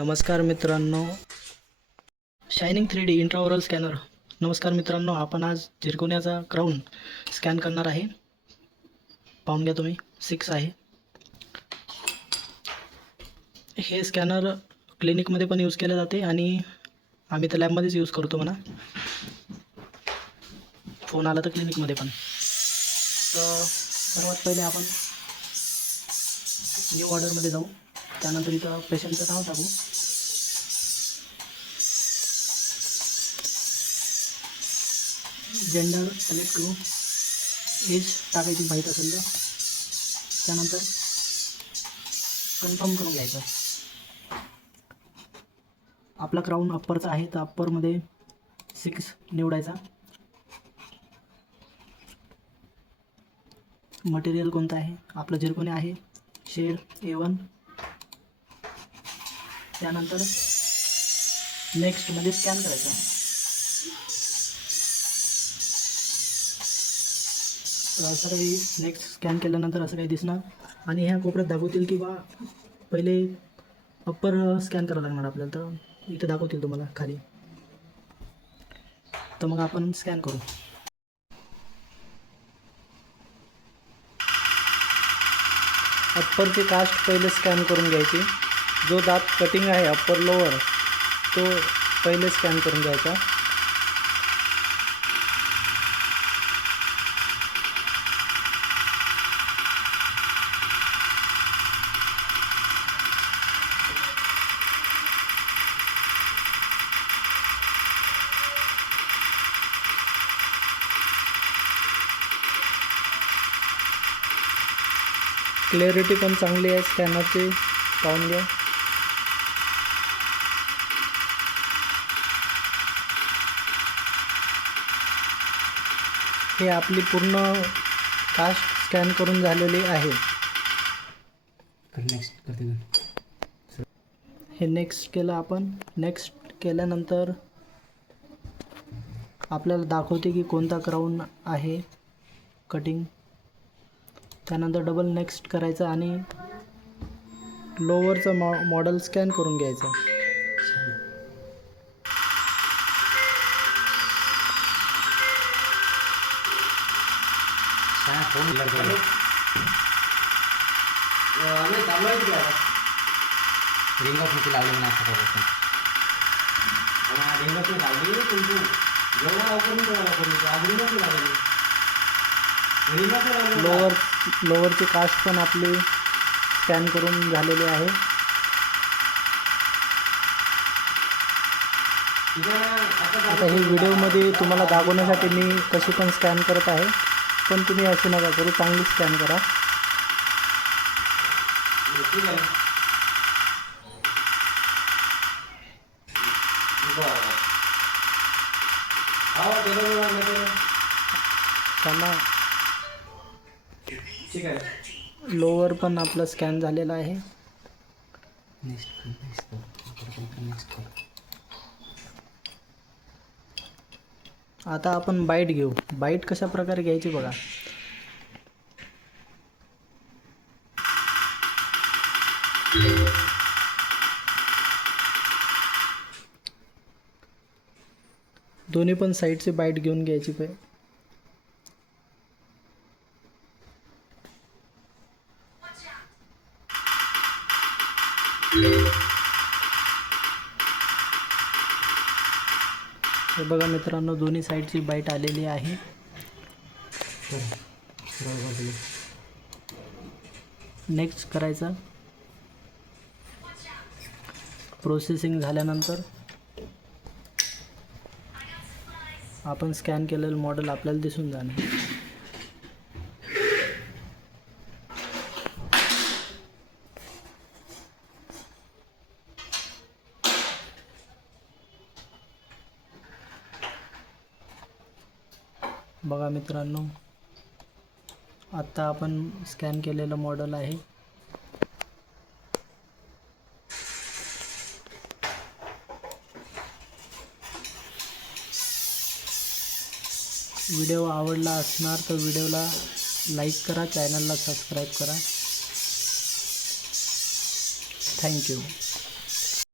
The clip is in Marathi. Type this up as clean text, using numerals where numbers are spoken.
नमस्कार मित्रांनो, शायनिंग 3D इंट्राओरल स्कॅनर. नमस्कार मित्रांनो, आपण आज झिरकोनियाचा क्राऊन स्कॅन करणार आहे. पाहून घ्या तुम्ही, 6 आहे. हे स्कॅनर क्लिनिकमध्ये पण यूज केले जाते आणि आम्ही तर लॅबमध्येच यूज करतो म्हणा. फोन आला तर क्लिनिकमध्ये पण. तर सर्वात पहिले आपण न्यू ऑर्डरमध्ये जाऊ. त्यानंतर इथं पेशंटचं नाव टाकू. जेंडर सिलेक्ट करू. एज टाकायची माहीत असेल तर. त्यानंतर कन्फर्म करून घ्यायचं. आपला क्राऊन अप्परचा आहे तर अप्परमध्ये 6 निवडायचा. मटेरियल कोणतं आहे? आपलं झिरकोनिया आहे, शेड A1. त्यानंतर नेक्स्टमध्ये स्कॅन करायचं. तर असं काही नेक्स्ट स्कॅन केल्यानंतर असं काही दिसणार आणि ह्या कोपऱ्यात दाखवतील की बा पहिले अप्पर स्कॅन करावं लागणार आपल्याला. तर इथं दाखवतील तुम्हाला खाली. तर मग आपण स्कॅन करू. अप्परची कास्ट पहिले स्कॅन करून घ्यायची. जो दात कटिंग आहे अप्पर लोअर तो पहिले स्कॅन करून घ्यायचा. क्लॅरिटी पण चांगली आहे स्कॅनरची, पाहून घ्या. हे आपली पूर्ण कास्ट स्कॅन करून झालेली आहे. हे नेक्स्ट केलं आपण. नेक्स्ट केल्यानंतर आपल्याला दाखवते की कोणता क्राऊन आहे कटिंग. त्यानंतर डबल नेक्स्ट करायचं आणि लोअरचं मॉडेल स्कॅन करून घ्यायचं. लोअरची कास्ट पण आपली स्कॅन करून झालेली आहे. आता हे व्हिडिओमध्ये तुम्हाला दाखवण्यासाठी मी कशी पण स्कॅन करत आहे, पण तुम्ही असे नका करू, चांगली स्कॅन करा. ठीक आहे. लोअर पण आपलं स्कॅन झालेला आहे. आता आपण बाईट घेऊ. बाईट कशा प्रकारे घ्यायची बघा. दोन्ही पण साईडची बाईट घेऊन घ्यायची पाहिजे. हे बघा मित्रांनो, दोन्ही साईडची बाईट आलेली आहे. नेक्स्ट करायचं. प्रोसेसिंग झाल्यानंतर आपण स्कॅन केलेलं मॉडेल आपल्याला दिसून जाणार. बघा मित्रांनो, आता आपण स्कॅन केलेलं मॉडेल आहे. व्हिडिओ आवडला असणार तर व्हिडिओला लाईक करा, चॅनलला सबस्क्राईब करा. थँक्यू.